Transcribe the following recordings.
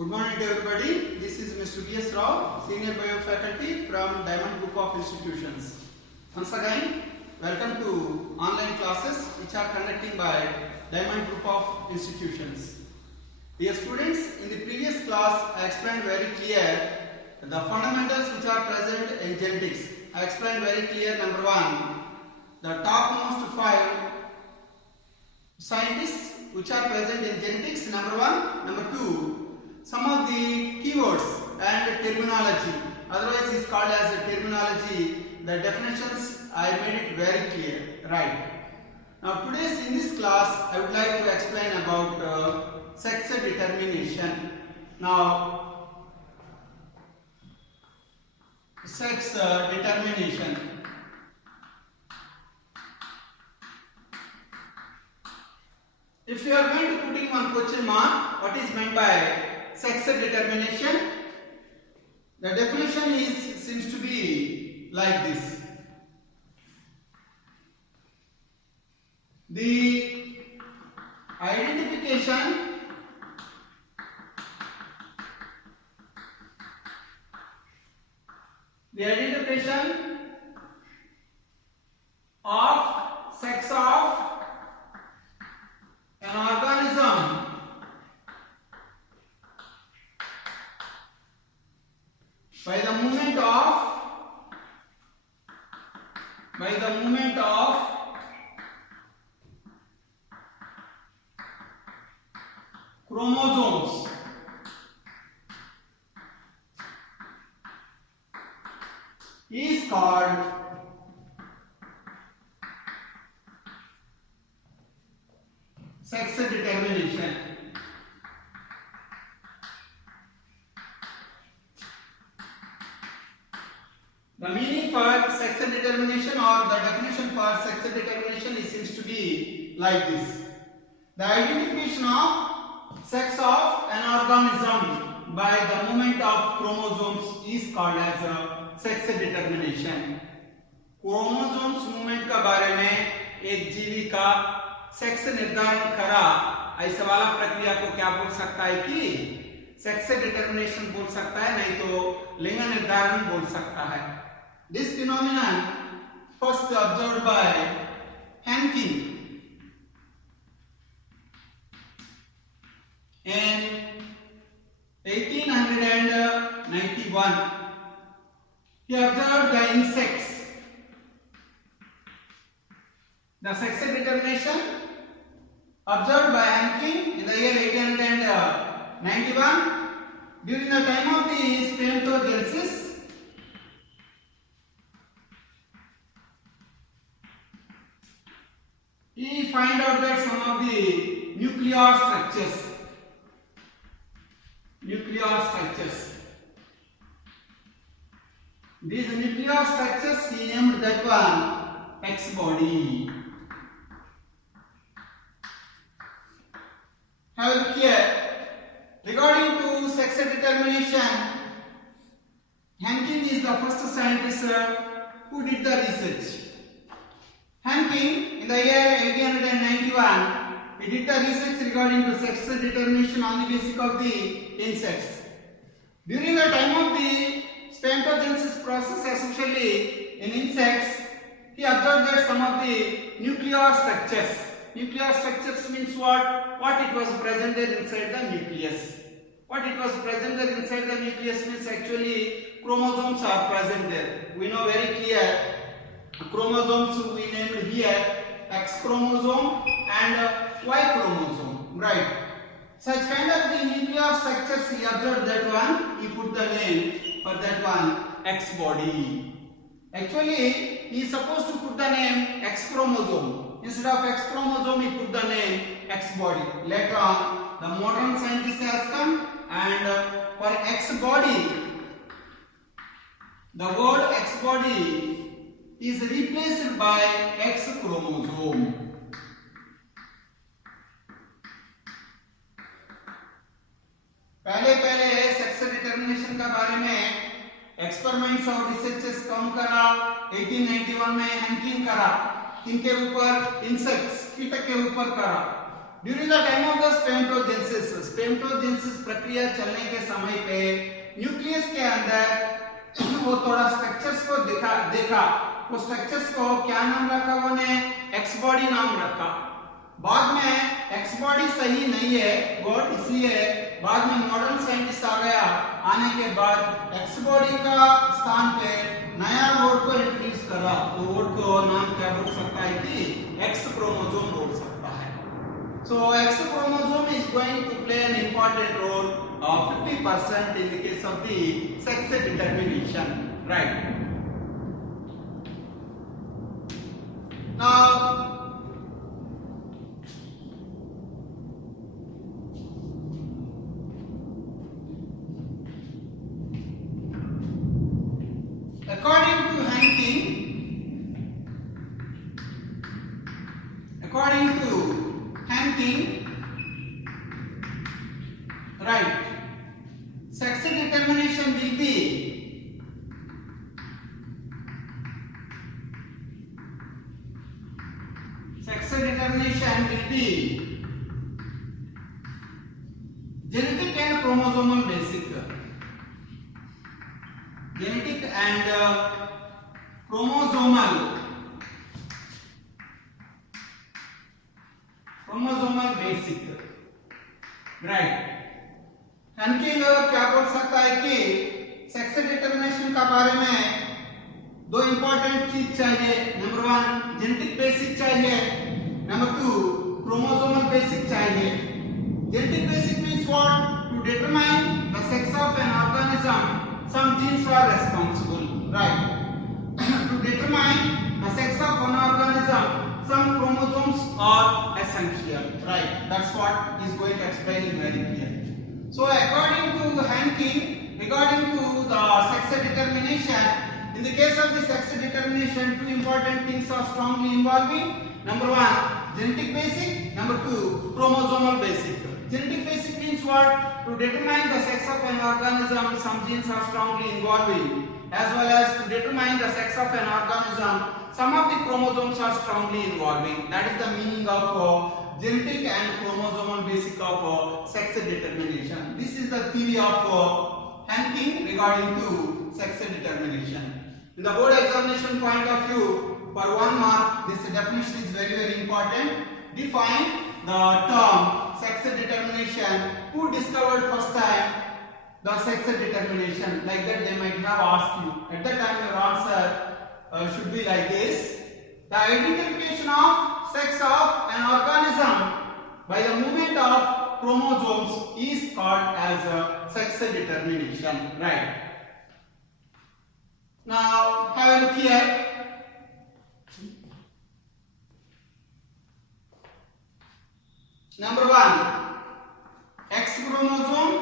Good morning to everybody. This is Mr. V.S. Rao, Senior Bio Faculty from Diamond Group of Institutions. Once again, welcome to online classes which are conducted by Diamond Group of Institutions. Dear students, in the previous class I explained very clear the fundamentals which are present in genetics. I explained very clear number one, the topmost 5 scientists which are present in genetics, number one. Number two, some of the keywords and terminology, otherwise is called as a terminology. The definitions I made it very clear, right? Now in this class I would like to explain about sex determination. Now sex determination. If you are going to put in one question mark, what is meant by sex determination? The definition seems to be like this. The identification of sex of an organism by the movement of chromosomes is called sex determination. The meaning for sex determination or the definition for sex determination seems to be like this. The identification of sex of an organism by the movement of chromosomes is called as a sex determination. Chromosomes movement का बारे में एक जीवी का sex निर्धारण करा, ऐसा वाला प्रक्रिया को क्या बोल सकता है कि सेक्स डिटर्मिनेशन बोल सकता है, नहीं तो लिंग निर्धारण बोल सकता है. This phenomenon first observed by Hankin in 1891. He observed the insects. The sex determination observed by Hankin in the year 1891 during the time of the spermatogenesis. He find out that some of the nuclear structures, these nuclear structures he named that one X body. Have a look here. Regarding to sex determination, Hankin is the first scientist who did the research. Hankin in the year 1891 he did the research regarding to sex determination on the basis of the insects. During the time of the spermatogenesis process, especially in insects, he observed that some of the nuclear structures means what it was present there inside the nucleus. What it was present there inside the nucleus means actually chromosomes are present there. We know very clear chromosomes we named here X chromosome and Y chromosome, right? Such kind of the nuclear structures he observed that one, he put the name for that one X body. Actually he is supposed to put the name X chromosome. Instead of X chromosome he put the name X body. Later on the modern scientist has come and for X body, the word X body is replaced by X chromosome. पहले sex determination का बारे में experiments और researches कौन करा? 1891 में हैंकिन करा. इनके ऊपर इंसेक्ट्स कीटक के ऊपर करा. During the time of the spermatogenesis प्रक्रिया चलने के समय पे न्यूक्लियस के अंदर वो थोड़ा स्ट्रक्चर्स को देखा वो स्ट्रक्चर्स को क्या नाम रखा उन्होंने एक्स बॉडी नाम रखा। बाद में एक्स बॉडी सही नहीं है वर्ड, इसलिए बाद में मॉडर्न साइंटिस्ट आ गया, आने के बाद एक्स बॉडी का स्थान पे नया वर्ड को इंट्रोड्यूस करा, तो वर्ड को नाम क्या बोल सकता है कि एक्स क्रोमोसोम बोल सकता है। So X chromosome is going to play an important role of 50% in the case of the sex determination, right? Now according to Hanking, right, sex determination will be genetic and chromosomal basic. Genetic and chromosomal basic, right? Henking क्या बोल सकता है कि sex determination का बारे में दो important चीज चाहिए। नंबर 1 जेनेटिक बेसिक चाहिए, नंबर 2 क्रोमोसोमल बेसिक चाहिए। Genetic basic means what? To determine the sex of an organism some genes are responsible, right? To determine the sex of an organism some chromosomes are essential, right? That's what is going to explain in very clear. So according to Hanking, regarding to the sex determination, in the case of the sex determination, two important things are strongly involving. Number 1 genetic basic, number 2 chromosomal basic. Genetic basic means what? To determine the sex of an organism some genes are strongly involving, as well as to determine the sex of an organism some of the chromosomes are strongly involving. That is the meaning of genetic and chromosomal basic of sex determination. This is the theory of Hanking regarding to sex determination. In the board examination point of view, for 1 mark, this definition is very important. Define the term sex determination. Who discovered first time the sex determination? Like that they might have asked you. At that time your answer should be like this. The identification of sex of an organism by the movement of chromosomes is called as sex determination, right? Now have a look here. Number 1 X chromosome,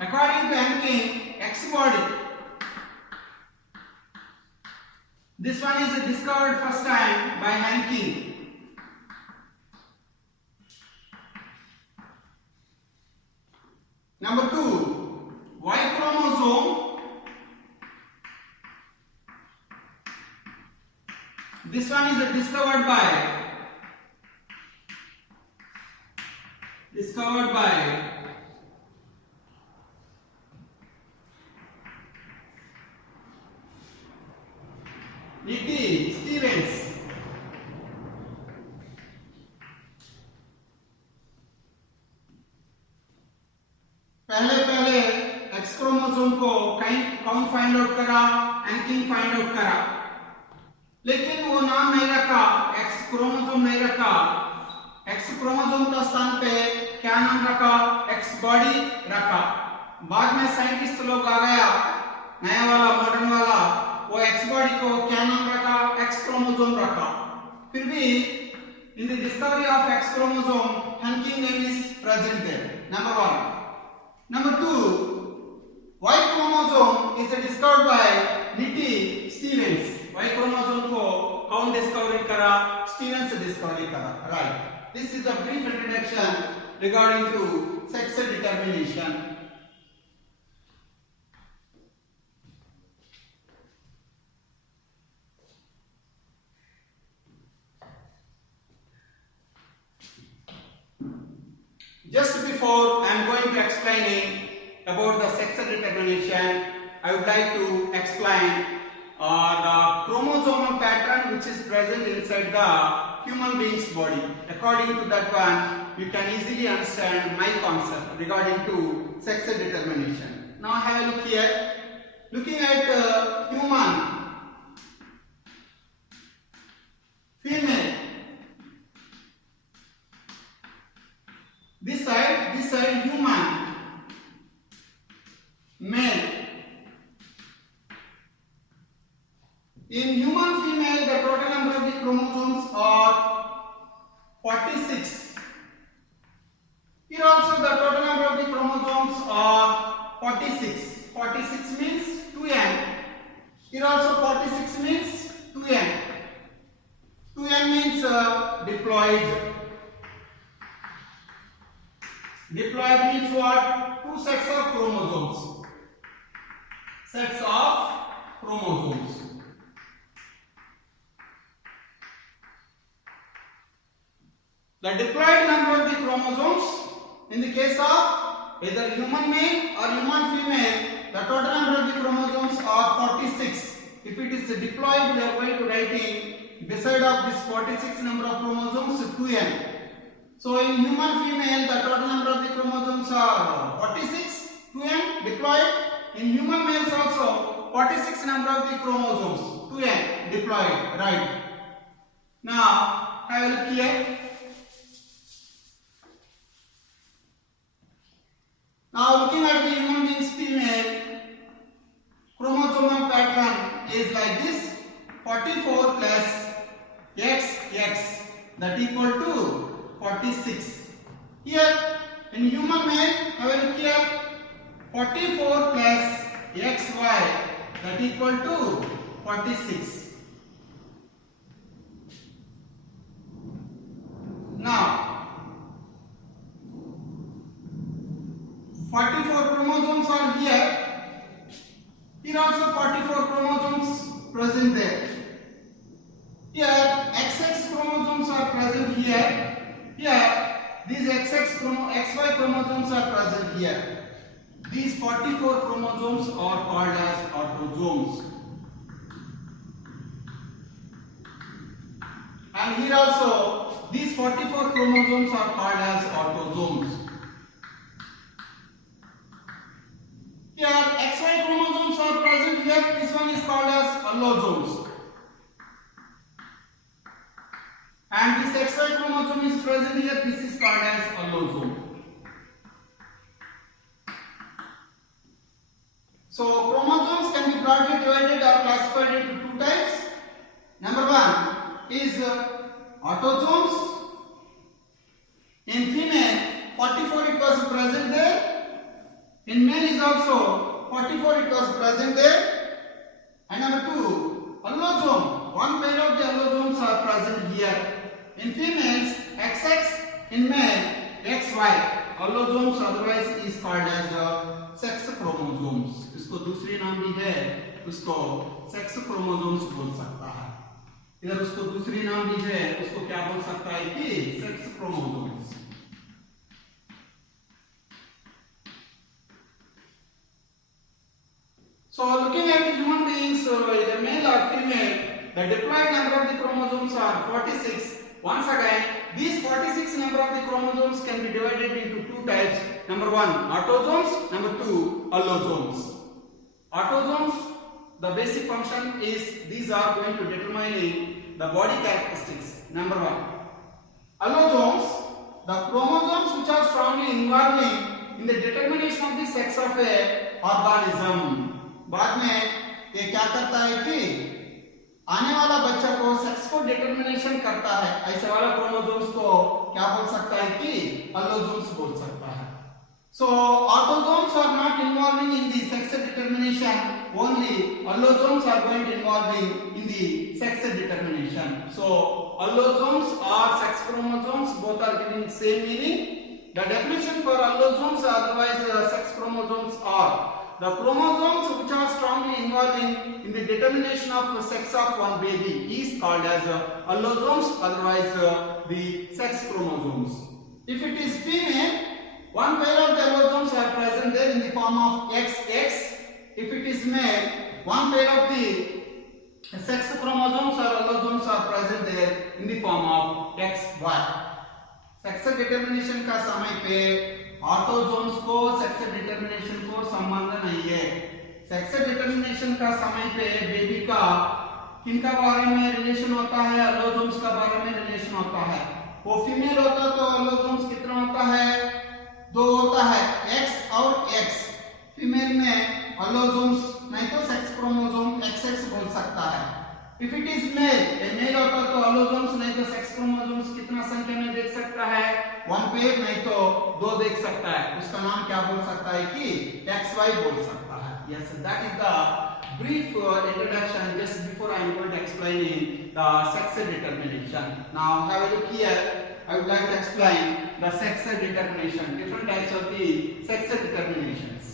according to Hanking, X body. This one is discovered first time by Hanking. Number 2 Y chromosome. This one is discovered by Nitti Stevens. पहले x chromosome को कौन find out करा? Henking find out करा, लेकिन वो नाम नहीं रखा, एक्स क्रोमोसोम नहीं रखा। एक्स क्रोमोसोम का स्थान पे क्या नाम रखा? एक्स बॉडी रखा। बाद में साइंटिस्ट लोग आ गया, नया वाला मॉडर्न वाला, वो एक्स बॉडी को क्या नाम रखा? एक्स क्रोमोसोम रखा। फिर भी in the discovery of x chromosome Henking name is presented, number 1. Number 2 Y chromosome is discovered by Nitti Stevens. Y chromosome को कौन डिस्कवरी करा? स्टीवेंस डिस्कवरी करा, right? This is a brief introduction regarding to sex determination. before I am going to explaining about the sex determination, I would like to explain the chromosomal pattern which is present inside the human being's body. According to that one, you can easily understand my concept regarding to sex determination. Now have a look here. Looking at human, female, this side human, male. In human female, the total number of the chromosomes are 46. Here also the total number of the chromosomes are 46. 46 means 2n. Here also 46 means 2n. 2n means diploid. Diploid means what? Two sets of chromosomes. Sets of chromosomes. The diploid number of the chromosomes in the case of either human male or human female, the total number of the chromosomes are 46. If it is diploid, we are going to writing beside of this 46 number of chromosomes 2n. So in human female, the total number of the chromosomes are 46, 2n, diploid. In human males also 46 number of the chromosomes, 2n, diploid, right. Now have a look here. Now looking at the human being's female, chromosomal pattern is like this: 44 plus XX, that equal to 46. Here in human male, have a look here, 44 plus XY, that equal to 46. Now 44 chromosomes are here. Here also 44 chromosomes present there. Here XX chromosomes are present here. Here these XY chromosomes are present here. These 44 chromosomes are called as autosomes. And here also these 44 chromosomes are called as autosomes. Here XY chromosomes are present here. This one is called as allosomes. And this XY chromosome is present here. This is called as allosome. So chromosomes can be broadly divided or classified into two types. Number one is autosomes. In female, 44 it was present there. In male is also 44 it was present there. And number two, allosome. One pair of the allosomes are present here. In females, XX, in male, XY. Allosomes otherwise is called as sex chromosomes. इसको दूसरी नाम भी है, उसको sex chromosomes बोल सकता है. इधर उसको दूसरी नाम भी है, उसको क्या बोल सकता है कि sex chromosomes. So looking at the human beings, either male or female, the diploid number of the chromosomes are 46. Once again, these 46 number of the chromosomes can be divided into two types. Number one, autosomes. Number two, allosomes. Autosomes, the basic function is these are going to determine the body characteristics. Number one. Allosomes, the chromosomes which are strongly involving in the determination of the sex of a organism. बाद में ये क्या करता है कि आने वाला बच्चा को सेक्स को डिटरमिनेशन करता है. ऐसे वाला क्रोमोसोम्स को क्या बोल सकता है कि अलोसोम्स बोल सकता है. So autosomes are not involving in the sex determination, only allosomes are going to involving in the sex determination. So allosomes or sex chromosomes both are giving same meaning. The definition for allosomes otherwise sex chromosomes are the chromosomes which are strongly involving in the determination of the sex of one baby is called as allosomes, otherwise the sex chromosomes. If it is female, One pair of the allosomes are present there in the form of XX. If it is male, one pair of the sex chromosomes or allosomes are present there in the form of XY. Sex determination का समय पे autosomes को sex determination को संबंध नहीं है। Sex determination का समय पे बेबी का किनका बारे में रिलेशन होता है, अलोजोम्स का बारे में रिलेशन होता है। वो फीमेल होता तो अलोजोम्स कितना होता है, 2 होता है, X और X। फीमेल में अलोजोम्स नहीं तो सेक्स क्रोमोसोम XX बोल सकता है। If it is male, male होता तो अलोजोम्स नहीं तो सेक्स क्रोमोसोम्स कितना संख्या में देख सकता है, 1 पेयर नहीं तो 2 देख सकता है। उसका नाम क्या बोल सकता है कि XY बोल सकता है। Yes, that is the brief introduction just before I am going to explaining the sex determination. Now have a look here. I would like to explain the sex determination, different types of the sex determinations.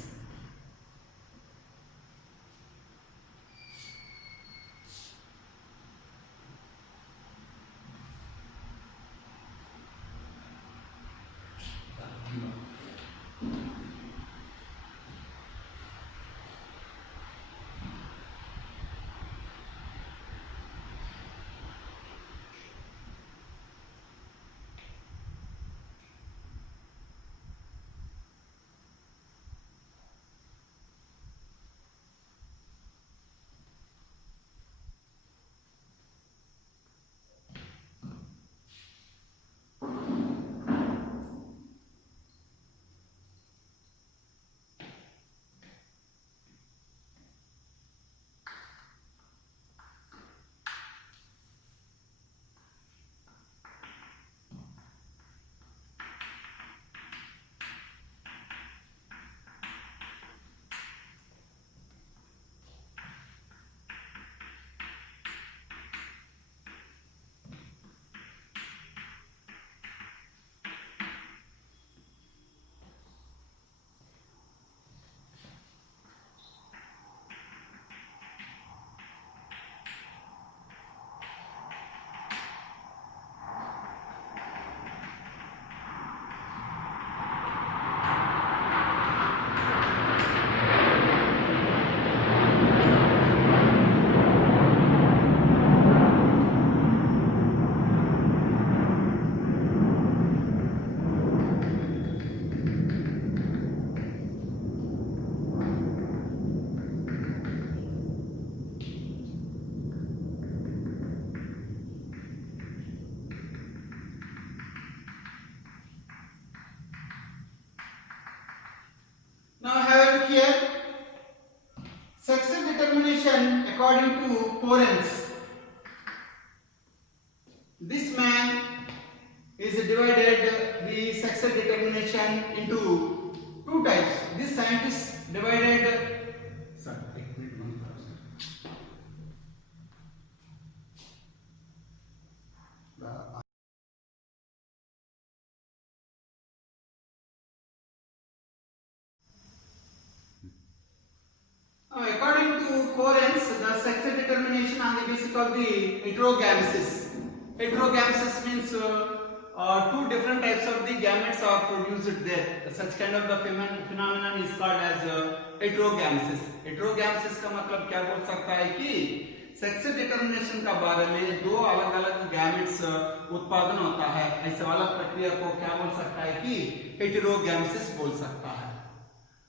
Now have a look here. Sex determination according to Coren's. This man is divided the sex determination into 2 types. This scientist divided. According to Coren's, the sex determination on the basis of the heterogamesis. Heterogamesis means 2 different types of the gametes are produced there. Such kind of the phenomenon is called as heterogamesis. Heterogamesis का मतलब क्या बोल सकता है कि sex determination का बारे में 2 अलग अलग गैमेट्स उत्पादन होता है। ऐसे वाला प्रक्रिया को क्या बोल सकता है कि हेटेरोगैमेसिस बोल सकता है।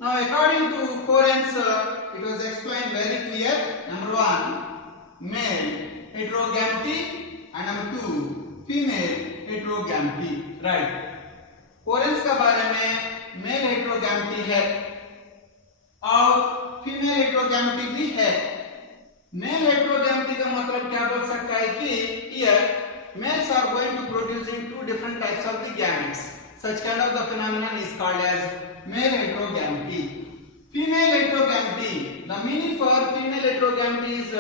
Now according to Coren's, it was explained very clear. Number 1, male heterogamety and number 2, female heterogamety. Right. Coren's का बारे में male heterogamety है और female heterogamety भी है। Male heterogamety का मतलब क्या बोल सकता है कि here males are going to producing 2 different types of the gametes. Such kind of the phenomenon is called as male heterogamety. Female heterogamety. The meaning for female heterogamety is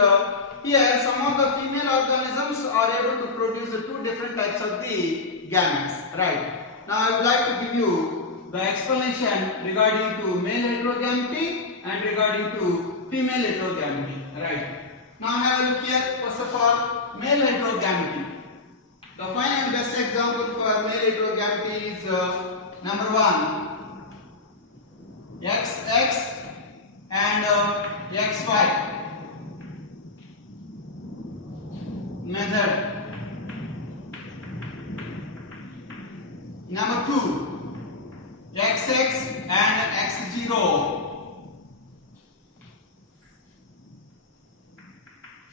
here some of the female organisms are able to produce 2 different types of the gametes. Right. Now I would like to give you the explanation regarding to male heterogamety and regarding to female heterogamety. Right. Now have a look here. First of all, male heterogamety. The fine and best example for male heterogamety is number 1. XX and XY method. Number 2, XX and X0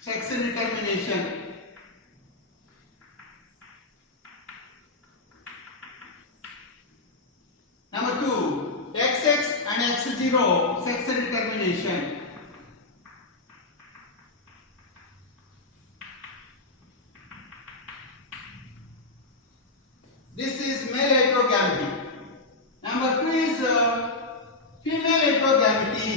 sex determination. Number 2, XX and X0 sex determination. This is male heterogamity. Number 2 is female heterogamity.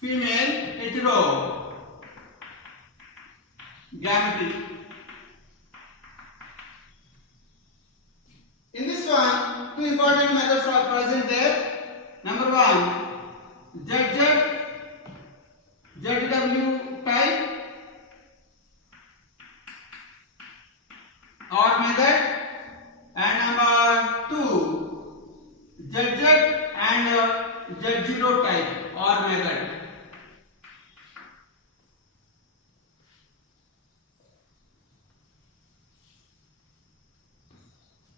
Female heterogamety. In this one, two important methods are present there. Number 1, ZW type or method, and number 2, ZZ and Z0 type or method.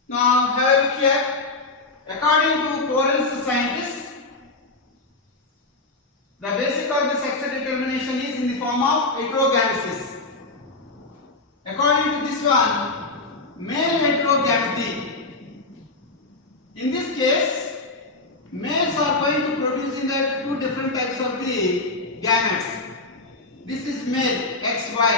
Now have a look here. According to forensic scientists, the basic of the sex determination is in the form of heterogamesis. According to this one, male heterogamity. In this case, males are going to produce in the two different types of the gametes. This is male XY.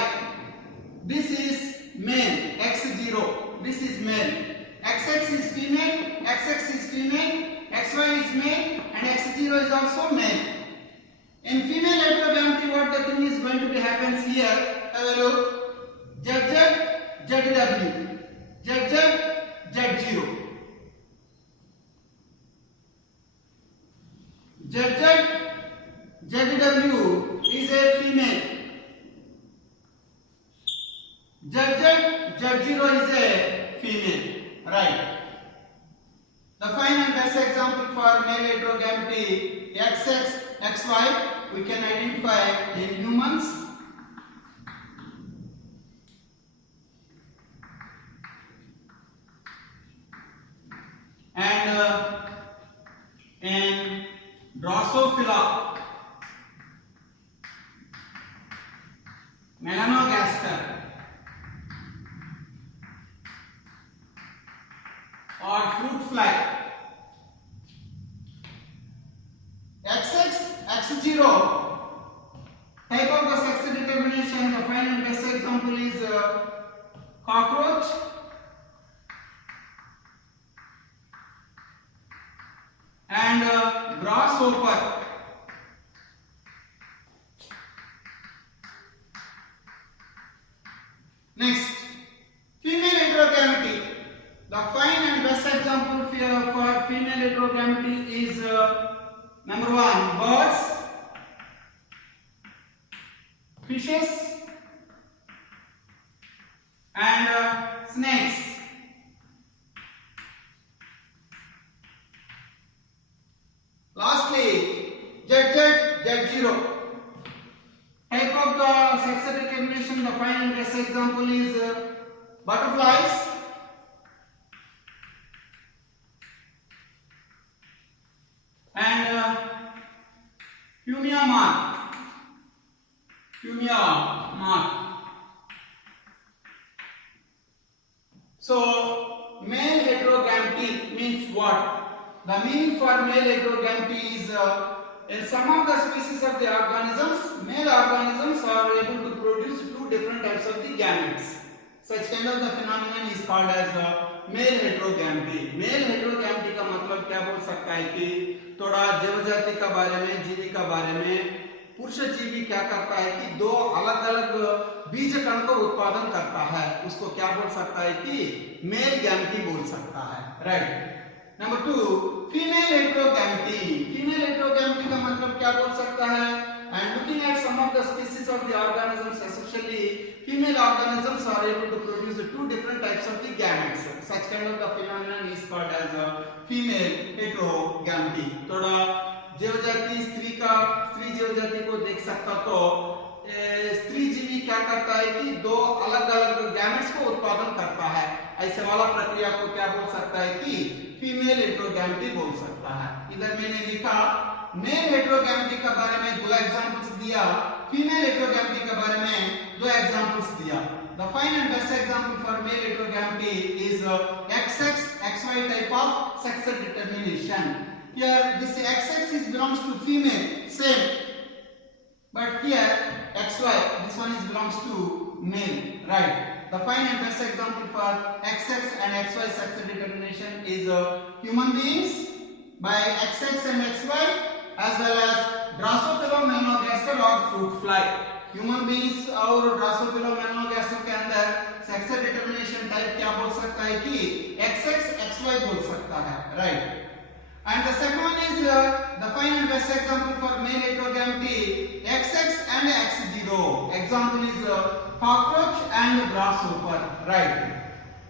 This is male X0. This is male. XX is female, XX is female, XY is male, and X0 is also male. In female heterogamity, what the thing is going to be happens here? Have a look. ZZ, ZW, ZZ, Z0. ZZ, ZW is a female. ZZ, Z0 is a female. Right. The fine and best example for male heterogamity XX, XY we can identify in humans. And in Drosophila, Melanogaster, or fruit fly. XX, X0 type of the sex determination, the fine and best example is cockroach and grasshopper. Next, female heterogamity. The fine and best example for female heterogamity is number 1, birds, fishes, and snakes. Lastly, ZZ, Z0. Type of the sex determination, the fine and best example is butterflies, and Humia moth. So male heterogamity means what? The meaning for male heterogamity is in some of the species of the organisms, male organisms are able to produce two different types of the gametes. Such kind of the phenomenon is called as male heterogamity. Male heterogamity का मतलब क्या बोल सकता है कि थोड़ा जीव जाति का बारे में, जीवी का बारे में, पुरुष जीवी क्या करता है कि दो अलग अलग बीज कण का उत्पादन करता है, उसको क्या बोल सकता है कि मेल गैमेटी बोल सकता है. Right. Number 2, female heterogamety. Female heterogamety का मतलब क्या बोल सकता है and looking at some of the species of the organisms, especially female organisms are able to produce two different types of the gametes. Such kind of the phenomenon is called as female heterogamety. थोड़ा जीव जाति स्त्री जीव जाति को देख सकता तो स्त्री जीवी क्या करता है कि दो अलग अलग गैमेट्स को उत्पादन करता है। ऐसे वाला प्रक्रिया को क्या बोल सकता है कि फीमेल हेटेरोगैमेटी बोल सकता है। इधर मैंने लिखा मेल हेटेरोगैमेटी के बारे में दो एग्जांपल्स दिया, फीमेल हेटेरोगैमेटी के बारे में दो एग्जांपल्स दिया। The fine and best example for male heterogamety is XX XY type of sex determination. Here this XX is belongs to female, same, but here XY this one is belongs to male, right? The fine and best example for XX and XY sex determination is human beings by XX and XY as well as Drosophila melanogaster or fruit fly. Human beings और Drosophila मेलनोगास्टर के अंदर sex determination type क्या बोल सकता है कि XX XY बोल सकता है, right? And the second one is the fine and best example for male heterogamety XX and X0. Example is cockroach and grasshopper, right?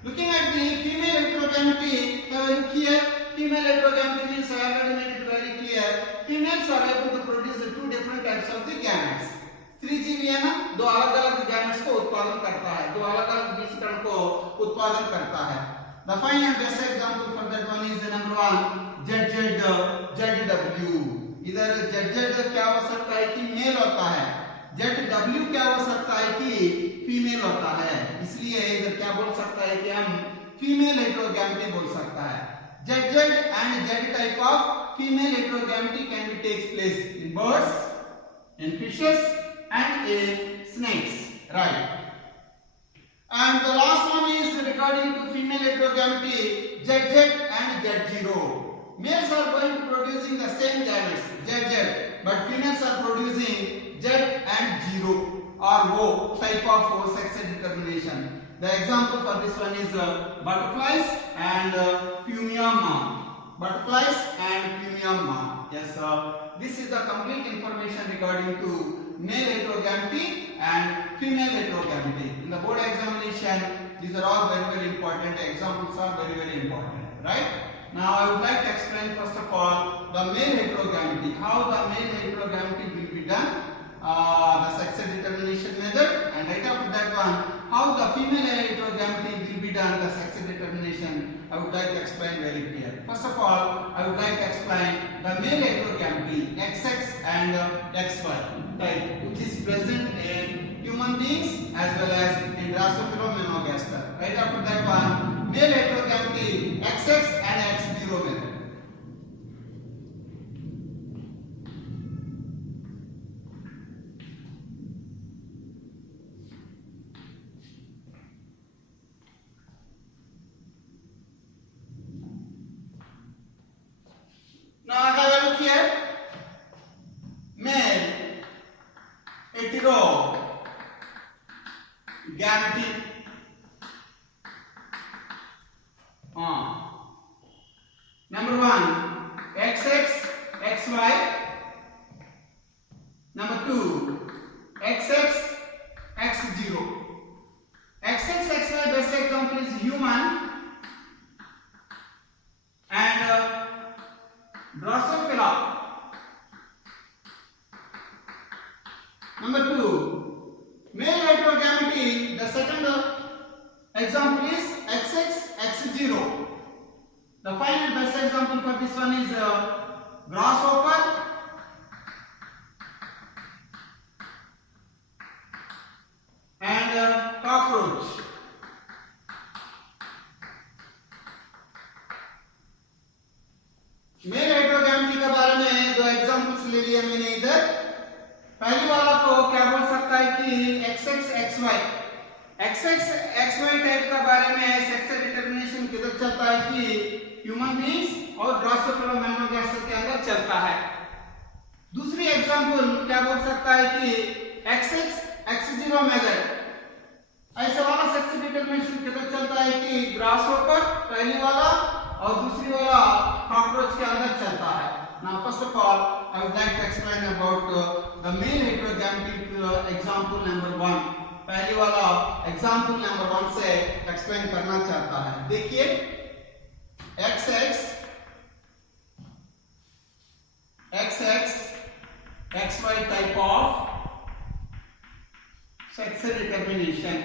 Looking at the female heterogamety, look here, female heterogamety means I already made it very clear. Females are able to produce two different types of the gametes. त्रिजीवी है ना, दो अलग अलग gametes को उत्पादन करता है, दो अलग अलग बीजकण को उत्पादन करता है। The fine and best example for that one is number 1 ZW. इधर ZZ क्या हो सकता है कि मेल होता है, ZW क्या हो सकता है कि फीमेल होता है, इसलिए इधर क्या बोल सकता है कि हम फीमेल हेटेरोगैमेटी बोल सकता है। ZZ and Z type of female heterogamety can be takes place in birds, in fishes and in snakes, right? And the last one is regarding to female heterogamety, ZZ and Z0. Males are going to producing the same gametes ZZ, but females are producing Z and 0 or O type of sex determination. The example for this one is butterflies and Phumia. Butterflies and Phumia. Yes, this is the complete information regarding to male heterogamety and female heterogamety. In the board examination, these are all very important. Examples are very important, right? Now I would like to explain first of all the male heterogamety, how the male heterogamety will be done, the sex determination method, and right after that one, how the female heterogamety will be done, the sex determination. I would like to explain very clear. First of all, I would like to explain the male heterogamety XX and XY type, which is present in human beings as well as in Drosophila melanogaster. Right after that one, male heterogamety XX and X0 method. Now have a look here. Male heterogamety. Number 1 XX XY. Number 2 XX X0. XX XY best example is human and Drosophila. Number 2, male heterogamety. The second example is XX X0. The final and best example for this one is grasshopper and cockroach. Male heterogamety के बारे में दो examples ले लिए मैंने इधर। पहली वाला को क्या बोल सकता है कि XX XY। XX XY type का बारे में सेक्स डिटरमिनेशन किधर चलता है कि ह्यूमन बींग्स और ड्रोसोफिला मेलनोगास्टर के अंदर चलता है। दूसरी एग्जांपल क्या बोल सकता है कि XX X0 मेथड। ऐसा वाला सेक्स डिटरमिनेशन किधर चलता है कि ग्रासहोपर पहली वाला और दूसरी वाला कॉकरोच के अंदर चलता है। Now first of all I would like to explain about the male heterogamete example number 1, पहली वाला एग्जाम्पल नंबर 1 से एक्सप्लेन करना चाहता है। देखिए XY type of sex determination.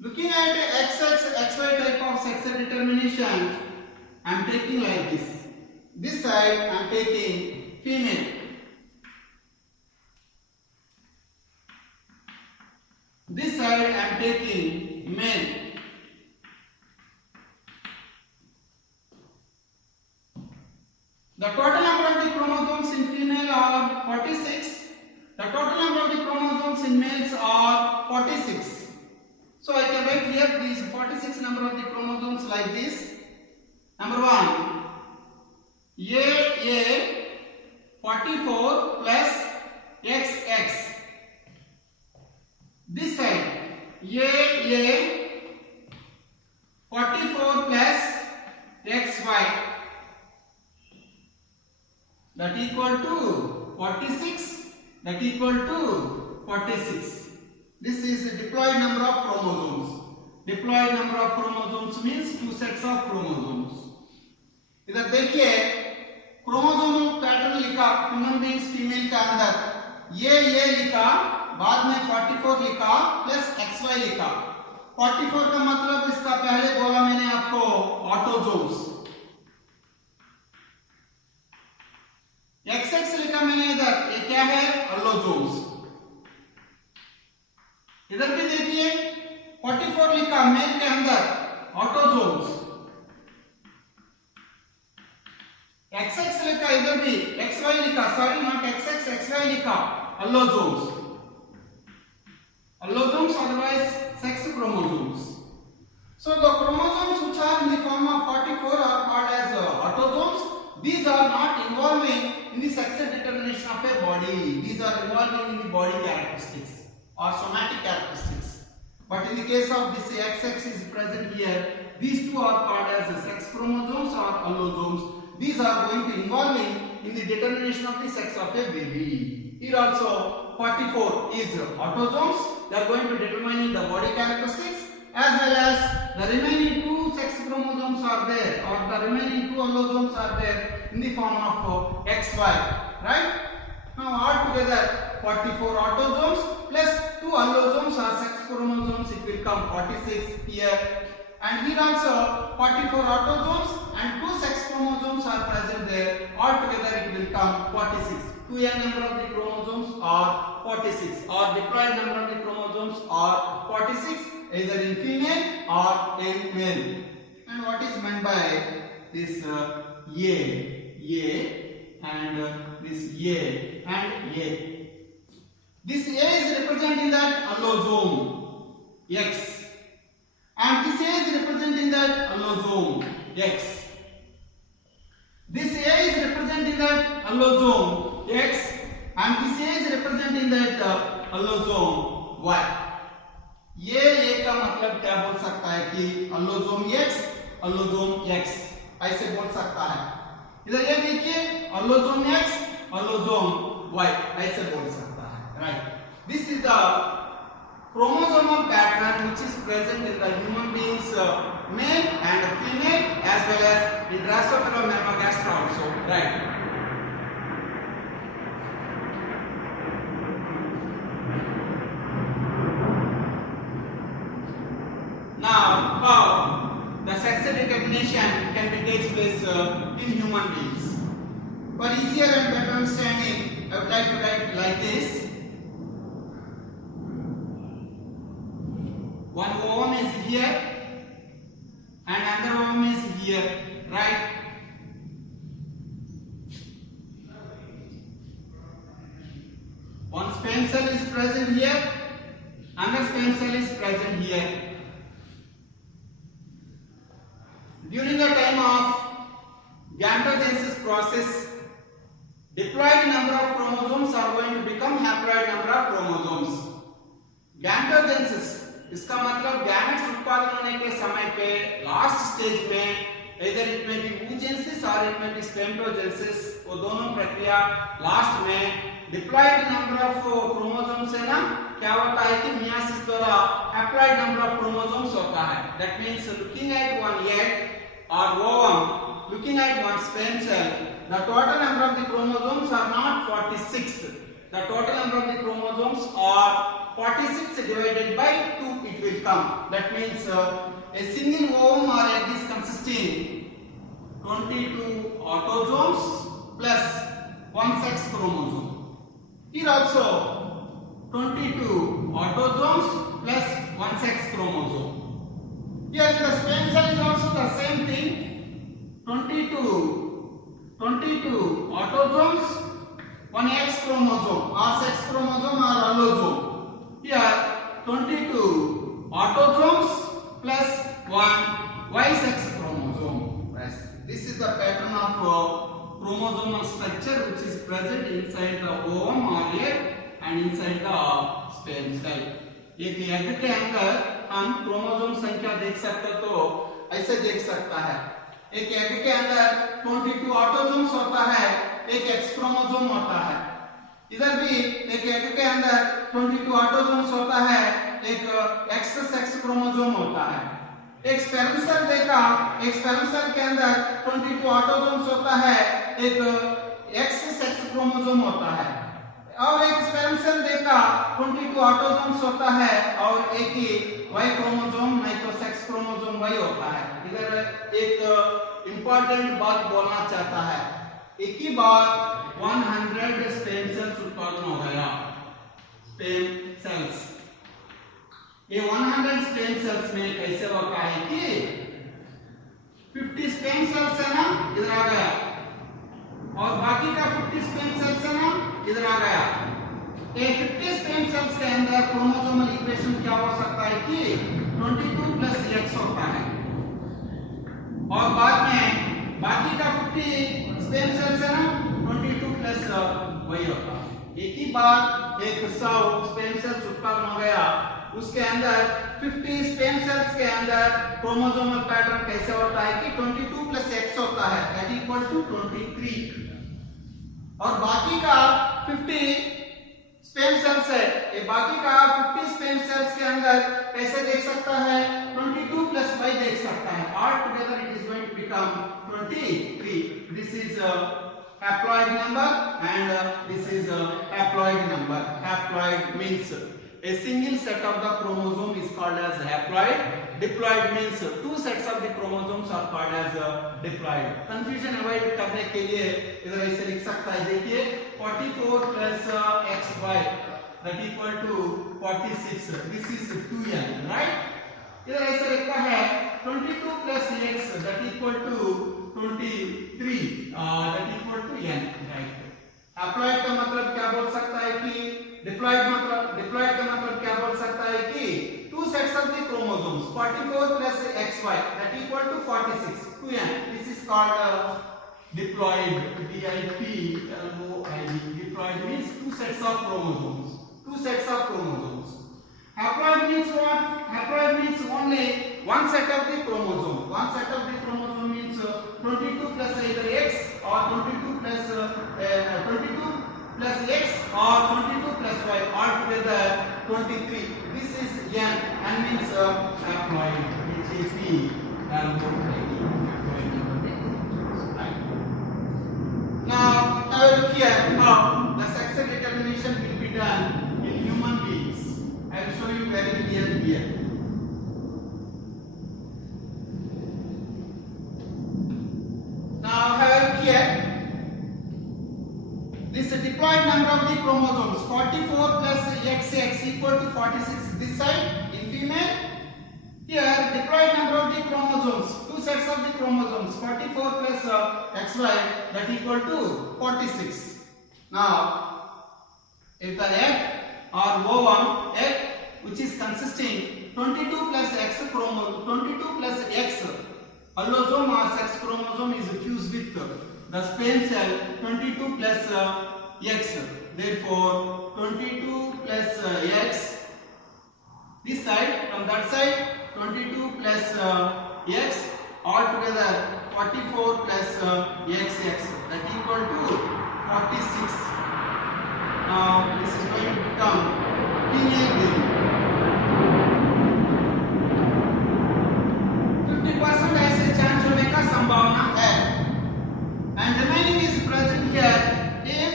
Looking at XY type of sex determination, I am taking like this. This side I am taking female. This side I am taking male. The total number of the chromosomes in female are 46. The total number of the chromosomes in males are 46. So I can write here these 46 number of the chromosomes like this. Number 1, AA 44 plus XX. This side AA 44 plus XY, that equal to 46, that equal to 46. This is the diploid number of chromosomes. Diploid number of chromosomes means 2 sets of chromosomes. इधर देखिए chromosomal pattern लिखा human beings female के अंदर, ये लिखा, बाद में 44 लिखा प्लस XY लिखा। 44 का मतलब इसका पहले बोला मैंने आपको ऑटोजोम्स, XX लिखा मैंने इधर, ये क्या है अल्लोजोम्स। इधर भी देखिए 44 लिखा मेल के अंदर ऑटोजोम्स, XX लिखा इधर भी, XY लिखा, सॉरी नॉट XX, XY लिखा allosomes. Allosomes otherwise sex chromosomes. So the chromosomes which are in the form of 44 are called as autosomes. These are not involving in the sex determination of a body. These are involving in the body characteristics or somatic characteristics. But in the case of this XX is present here, these two are called as sex chromosomes or allosomes. These are going to involving in the determination of the sex of a baby. Here also 44 is autosomes. They are going to determine the body characteristics, as well as the remaining 2 sex chromosomes are there, or the remaining 2 allosomes are there in the form of XY, right? Now altogether 44 autosomes plus 2 allosomes or sex chromosomes, it will come 46 here. And here also 44 autosomes and 2 sex chromosomes are present there. Altogether it will come 46. 2n number of the chromosomes are 46, or diploid number of the chromosomes are 46, either in female or in male. And what is meant by this A and this A and A? This A is representing that allosome X. And this A is representing that allosome X. This A is representing that allosome X, and this A is representing that allosome Y. ये A का मतलब क्या बोल सकता है कि allosome X, allosome X ऐसे बोल सकता है। इधर ये देखिए allosome X, allosome Y ऐसे बोल सकता है, right? This is the chromosomal pattern which is present in the human beings male and female, as well as in Drosophila melanogaster also, right? Now how the sex determination can be takes place in human beings. For easier and better understanding, I would like to write like this. One ovum is here and another ovum is here, right? One sperm cell is present here, another sperm cell is present here. During the time of gametogenesis process, diploid number of chromosomes are going to become haploid number of chromosomes. Gametogenesis, इसका मतलब gametes उत्पादन होने के समय पे last stage में either it may be oogenesis or it may be spermatogenesis, वो दोनों प्रक्रिया लास्ट में डिप्लॉयड नंबर ऑफ क्रोमोसोम्स है ना, क्या होता है कि मियासिस द्वारा हैप्लॉयड नंबर ऑफ क्रोमोसोम्स होता है. That means looking at one egg or ovum, looking at one sperm cell, the total number of the chromosomes are not 46. The total number of the chromosomes are 46 divided by 2 it will come. That means a single ovum or egg is consisting 22 autosomes plus one sex chromosome. Here also 22 autosomes plus one sex chromosome. Here the sperm cell is also the same thing. 22 autosomes, one X chromosome or sex chromosome or allosome. Here 22 autosomes plus one Y sex chromosome. Yes. This is the pattern of chromosomal structure which is present inside the ovum or egg and inside the sperm cell. एक egg के अंदर हम chromosome संख्या देख सकते तो ऐसे देख सकता है. एक एग के अंदर 22 ऑटोसोम्स होता है, एक एक्स क्रोमोसोम होता है. इधर भी एक एग के अंदर 22 ऑटोसोम्स होता है, एक एक्स सेक्स क्रोमोसोम होता है. एक स्पर्म सेल देखा, एक स्पर्म सेल के अंदर 22 ऑटोसोम्स होता है, एक एक्स सेक्स क्रोमोसोम होता है. और एक स्पर्म सेल देखा 22 ऑटोसोम्स होता है और एक ही Y क्रोमोसोम नहीं तो सेक्स क्रोमोसोम Y होता है. इधर एक इंपॉर्टेंट बात बोलना चाहता है. एक ही बार 100 स्पर्म सेल्स उत्पादन हो गया. स्पर्म सेल्स, ये 100 स्पर्म सेल्स में कैसे होता है कि 50 स्पर्म सेल्स है ना, इधर आ गया, और बाकी का 50 स्पर्म सेल्स है ना, इधर आ गया. ये 50 स्पर्म सेल्स के अंदर क्रोमोसोमल इक्वेशन क्या हो सकता है कि 22 प्लस X होता है, और बाद में बाकी का 50 स्पर्म सेल्स है ना 22 प्लस Y होता है. एक ही बार एक 100 स्पर्म सेल्स उत्पादन हो गया, उसके अंदर 50 स्पर्म सेल्स के अंदर क्रोमोसोमल पैटर्न कैसे होता है कि 22 प्लस X होता है, दैट इक्वल टू 23. और बाकी का 50 स्पर्म सेल्स है, ये बाकी का 50 स्पर्म सेल्स के अंदर कैसे देख सकता है 22 प्लस Y देख सकता है. All together it is going to become 23. This is haploid number and this is haploid number. Haploid means a single set of the chromosome is called as haploid. Diploid means two sets of the chromosomes are called as diploid. Confusion avoid करने के लिए इधर ऐसे लिख सकता है, देखिए 44 plus xy that equal to 46. This is 2n, right? इधर ऐसे लिखता है 22 plus x that equal to 23 that equal to n, right? Haploid का मतलब क्या बोल सकता है कि diploid का मतलब क्या बोल सकता है कि two sets of the chromosomes 44 plus xy that equal to 46, 2n. This is called diploid. D-I-P-L-O-I-D. Diploid means two sets of chromosomes. Two sets of chromosomes. Haploid means what? Haploid means only one set of the chromosome. One set of the chromosome means 22 plus either x or 22 plus x or 22 plus y, altogether 23. This is n. N means haploid. Now, I will look here how the sex determination will be done in human beings. I will show you very clearly here. Now, I will look here. This diploid number of the chromosomes 44 plus XX equal to 46 this side in female. Here diploid number of the chromosomes, two sets of the chromosomes 44 plus XY that equal to 46. Now if the egg or ovum egg which is consisting 22 plus X chromosome, 22 plus X allosome or sex chromosome is fused with the sperm cell 22 plus X. Therefore 22 plus X this side, from that side 22 plus x, all together 44 plus xx, that equal to 46. Now this is going to become linear game. 50% ऐसे chance होने का संभावना है, and remaining is present here if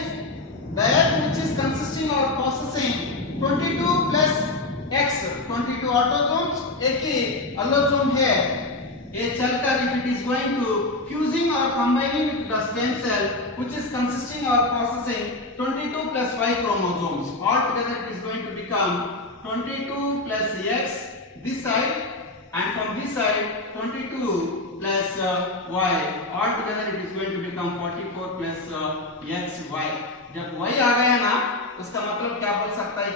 the earth which is consisting or possessing 22 plus x, 22 autosomes, एक ही allosome है, ये चलकर if it is going to fusing or combining with the stem cell which is consisting or possessing 22 plus y chromosomes, altogether it is going to become 22 plus x this side, and from this side 22 plus y, altogether it is going to become 44 plus x y. जब y आ गया ना, उसका मतलब क्या बोल सकता है कि